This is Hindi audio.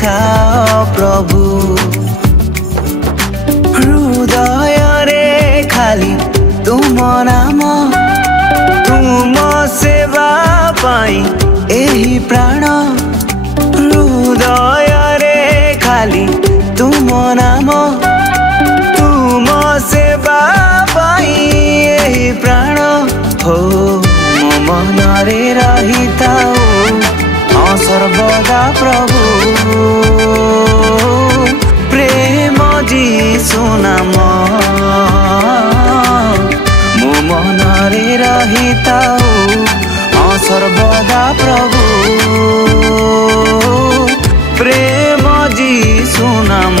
देखाओ प्रभु हृदय रे खाली तुम नाम तुम सेवा पाई एही प्राण हृदय रे खाली तुम नाम तुम सेवा पाई एही प्राण हो मो मन रे रहिताओ सर्वदा प्रभु प्रेम जीशु नाम मो मन रे रहिताओ सर्वदा प्रभु प्रेम जीशु नाम।